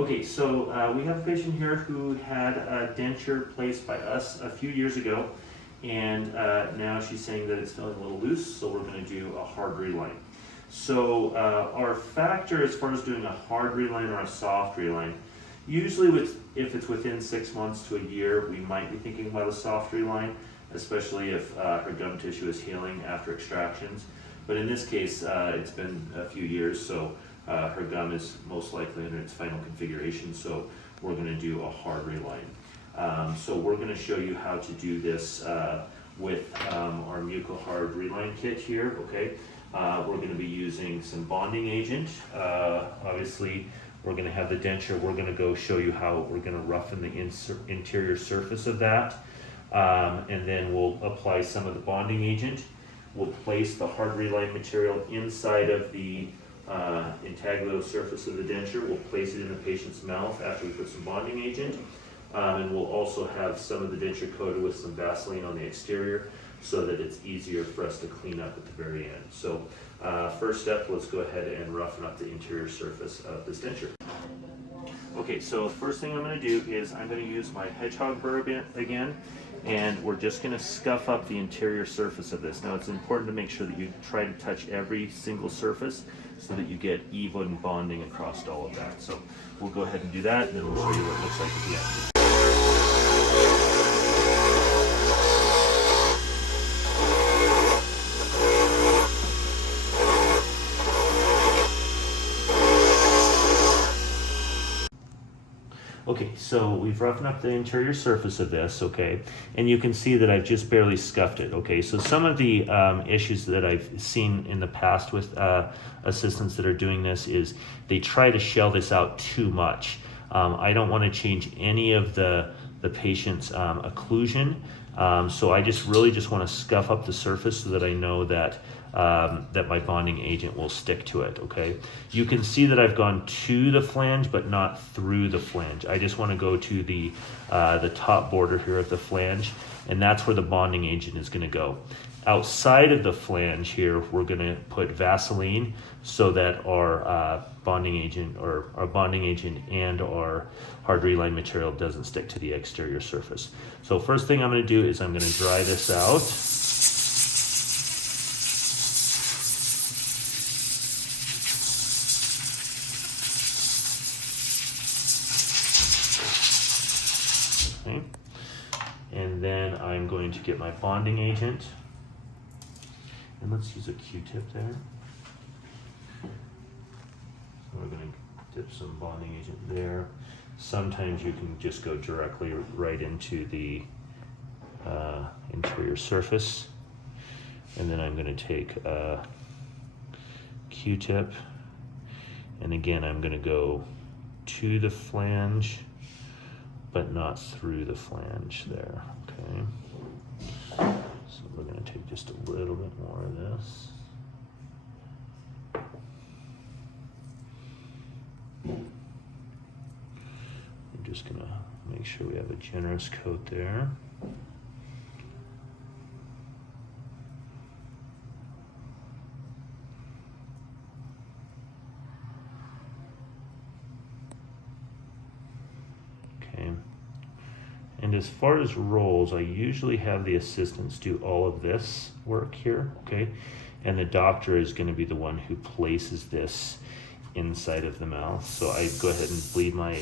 Okay, so we have a patient here who had a denture placed by us a few years ago, and now she's saying that it's feeling a little loose, so we're going to do a hard reline. So our factor as far as doing a hard reline or a soft reline, usually if it's within 6 months to a year, we might be thinking about a soft reline, especially if her gum tissue is healing after extractions. But in this case, it's been a few years, so her gum is most likely in its final configuration, so we're going to do a hard reline. So we're going to show you how to do this with our Muco Hard Reline kit here, okay? We're going to be using some bonding agent. Obviously, we're going to have the denture. We're going to go show you how we're going to roughen the interior surface of that. And then we'll apply some of the bonding agent. We'll place the hard reline material inside of the intaglio surface of the denture. We'll place it in the patient's mouth after we put some bonding agent. And we'll also have some of the denture coated with some Vaseline on the exterior so that it's easier for us to clean up at the very end. So first step, let's go ahead and roughen up the interior surface of this denture. Okay, so first thing I'm going to do is I'm going to use my hedgehog burr again, and we're just going to scuff up the interior surface of this. Now it's important to make sure that you try to touch every single surface so that you get even bonding across all of that. So we'll go ahead and do that, and then we'll show you what it looks like at the end. Okay, so we've roughened up the interior surface of this, okay, and you can see that I've just barely scuffed it, okay. So some of the issues that I've seen in the past with assistants that are doing this is they try to shell this out too much. I don't want to change any of the patient's occlusion, so I really just want to scuff up the surface so that I know that that my bonding agent will stick to it, okay? You can see that I've gone to the flange, but not through the flange. I just want to go to the top border here of the flange, and that's where the bonding agent is going to go. Outside of the flange here, we're going to put Vaseline so that our bonding agent and our hard reline material doesn't stick to the exterior surface. So first thing I'm going to do is I'm going to dry this out. Okay. And then I'm going to get my bonding agent, and let's use a Q-tip there. So we're going to dip some bonding agent there. Sometimes you can just go directly right into the interior surface, and then I'm going to take a Q-tip, and again I'm going to go to the flange but not through the flange there, okay? So we're going to take just a little bit more of this. I'm just going to make sure we have a generous coat there. Okay. And as far as rolls, I usually have the assistants do all of this work here, okay? And the doctor is going to be the one who places this inside of the mouth. So I go ahead and bleed my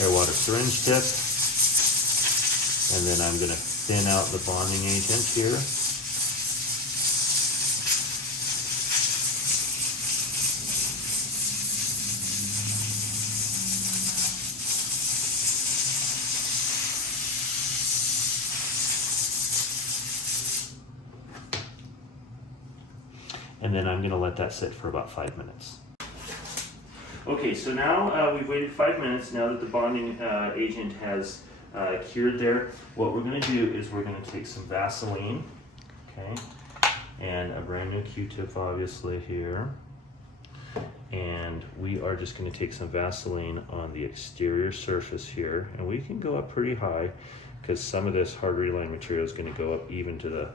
air water syringe tip, and then I'm going to thin out the bonding agent here. And then I'm going to let that sit for about 5 minutes. Okay, so now we've waited 5 minutes. Now that the bonding agent has cured there, what we're going to do is we're going to take some Vaseline, okay, and a brand new Q-tip obviously here. And we are just going to take some Vaseline on the exterior surface here, and we can go up pretty high because some of this hard reline material is going to go up even to the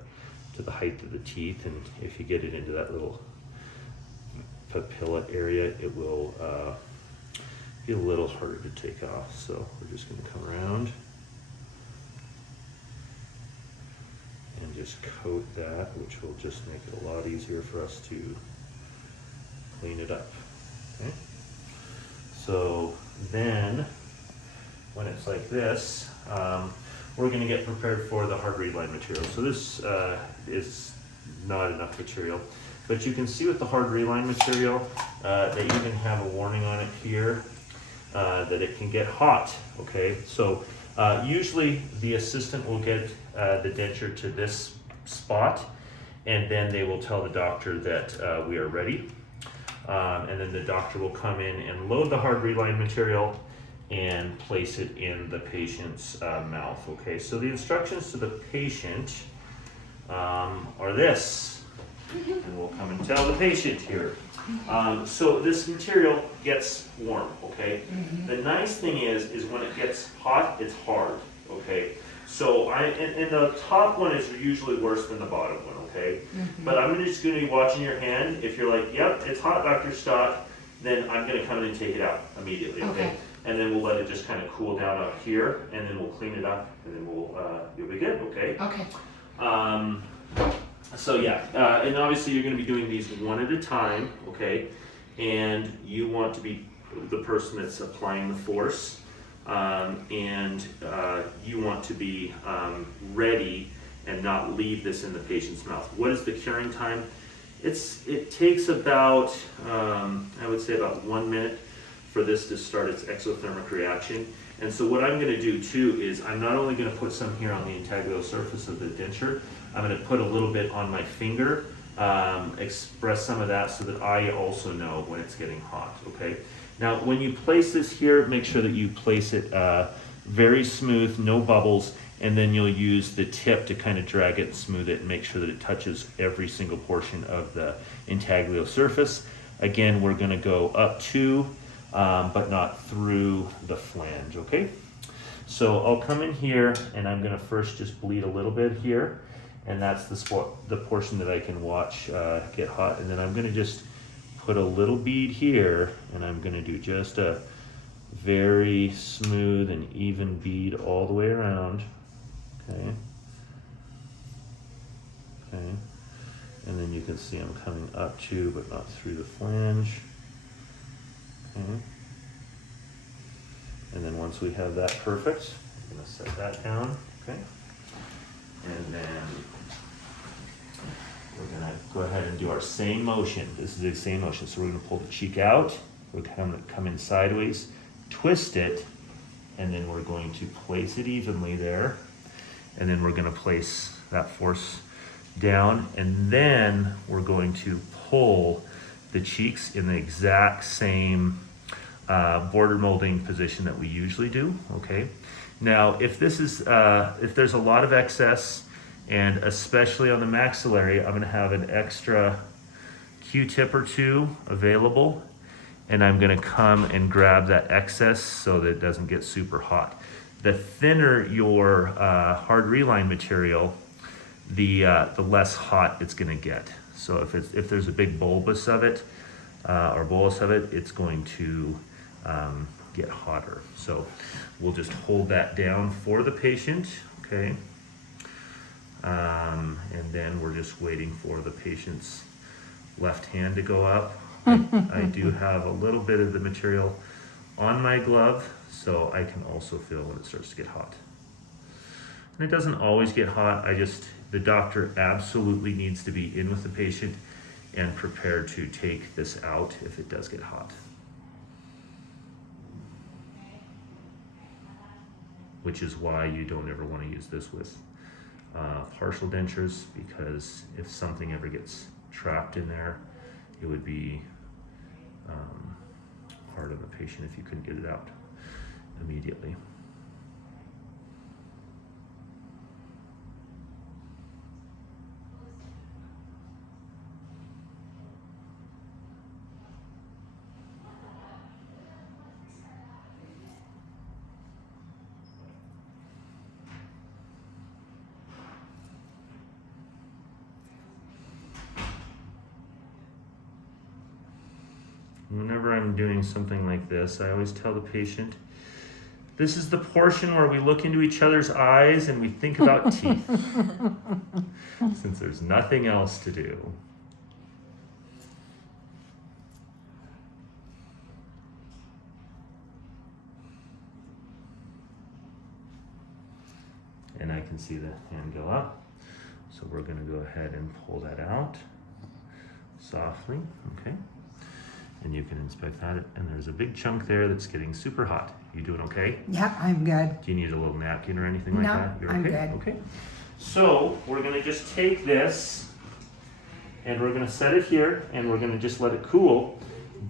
height of the teeth, and if you get it into that little papilla area, it will be a little harder to take off. So we're just going to come around and just coat that, which will just make it a lot easier for us to clean it up. Okay. So then when it's like this, we're going to get prepared for the hard Reline material. So this is not enough material, but you can see with the hard Reline material, they even have a warning on it here that it can get hot. Okay, so usually the assistant will get the denture to this spot, and then they will tell the doctor that we are ready. And then the doctor will come in and load the hard Reline material and place it in the patient's mouth. Okay, so the instructions to the patient are this, and we'll come and tell the patient here. So this material gets warm. Okay, the nice thing is when it gets hot, it's hard. Okay, so and the top one is usually worse than the bottom one. Okay, but I'm just going to be watching your hand. If you're like, yep, it's hot, Dr. Stott, then I'm going to come in and take it out immediately. Okay. And then we'll let it just kind of cool down up here, and then we'll clean it up, and then you'll be good. Okay. Okay. So yeah, and obviously you're going to be doing these one at a time. Okay, and you want to be the person that's applying the force, and you want to be ready and not leave this in the patient's mouth. What is the curing time? It takes about, I would say about 1 minute for this to start its exothermic reaction. And so what I'm gonna do too is I'm not only gonna put some here on the intaglio surface of the denture, I'm gonna put a little bit on my finger, express some of that so that I also know when it's getting hot, okay? Now, when you place this here, make sure that you place it very smooth, no bubbles, and then you'll use the tip to kind of drag it and smooth it and make sure that it touches every single portion of the intaglio surface. Again, we're gonna go up to, but not through the flange, okay? So I'll come in here and I'm gonna first just bleed a little bit here, and that's the portion that I can watch get hot. And then I'm gonna just put a little bead here, and I'm gonna do just a very smooth and even bead all the way around. Okay. Okay. And then you can see I'm coming up to, but not through the flange. Okay. And then once we have that perfect, I'm gonna set that down. Okay. And then we're gonna go ahead and do our same motion. This is the same motion. So we're gonna pull the cheek out. We're gonna come in sideways, twist it, and then we're going to place it evenly there. And then we're going to place that force down, and then we're going to pull the cheeks in the exact same border molding position that we usually do. Okay. Now, if this is if there's a lot of excess, and especially on the maxillary, I'm going to have an extra Q-tip or two available, and I'm going to come and grab that excess so that it doesn't get super hot. The thinner your hard Reline material, the less hot it's going to get. So if there's a big bolus of it, it's going to get hotter. So we'll just hold that down for the patient, okay? And then we're just waiting for the patient's left hand to go up. I do have a little bit of the material on my glove, so I can also feel when it starts to get hot. And it doesn't always get hot. The doctor absolutely needs to be in with the patient and prepared to take this out if it does get hot. Which is why you don't ever want to use this with partial dentures, because if something ever gets trapped in there, it would be hard on the patient if you couldn't get it out immediately. Whenever I'm doing something like this, I always tell the patient, this is the portion where we look into each other's eyes and we think about teeth, since there's nothing else to do. And I can see the hand go up. So we're gonna go ahead and pull that out softly, okay? And you can inspect that, and there's a big chunk there that's getting super hot. You doing okay? Yeah, I'm good. Do you need a little napkin or anything like No, that? You're I'm okay? good. Okay. So we're gonna just take this and we're gonna set it here and we're gonna just let it cool.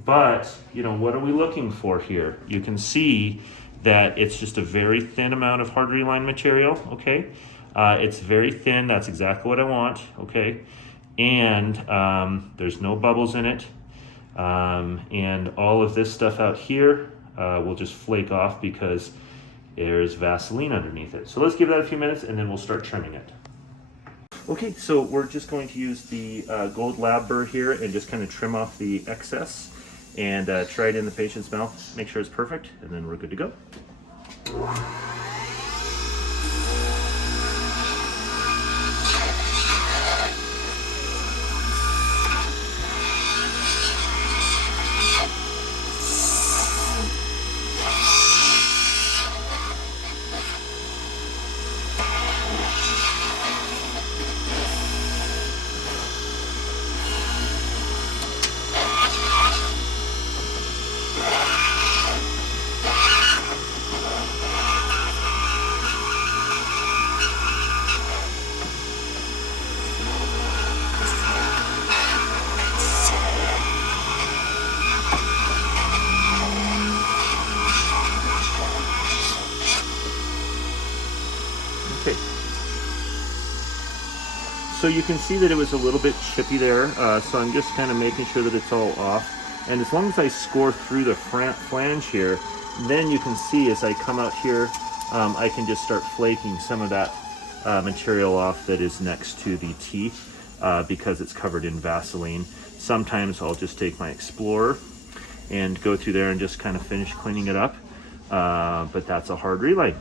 But, you know, what are we looking for here? You can see that it's just a very thin amount of hard reline material, okay? It's very thin, that's exactly what I want, okay? And there's no bubbles in it. And all of this stuff out here will just flake off because there's Vaseline underneath it. So let's give that a few minutes and then we'll start trimming it. Okay, so we're just going to use the gold lab burr here and just kind of trim off the excess and try it in the patient's mouth, make sure it's perfect, and then we're good to go. Okay. So you can see that it was a little bit chippy there, so I'm just kind of making sure that it's all off. And as long as I score through the flange here, then you can see as I come out here, I can just start flaking some of that material off that is next to the teeth because it's covered in Vaseline. Sometimes I'll just take my Explorer and go through there and just kind of finish cleaning it up, but that's a hard reline.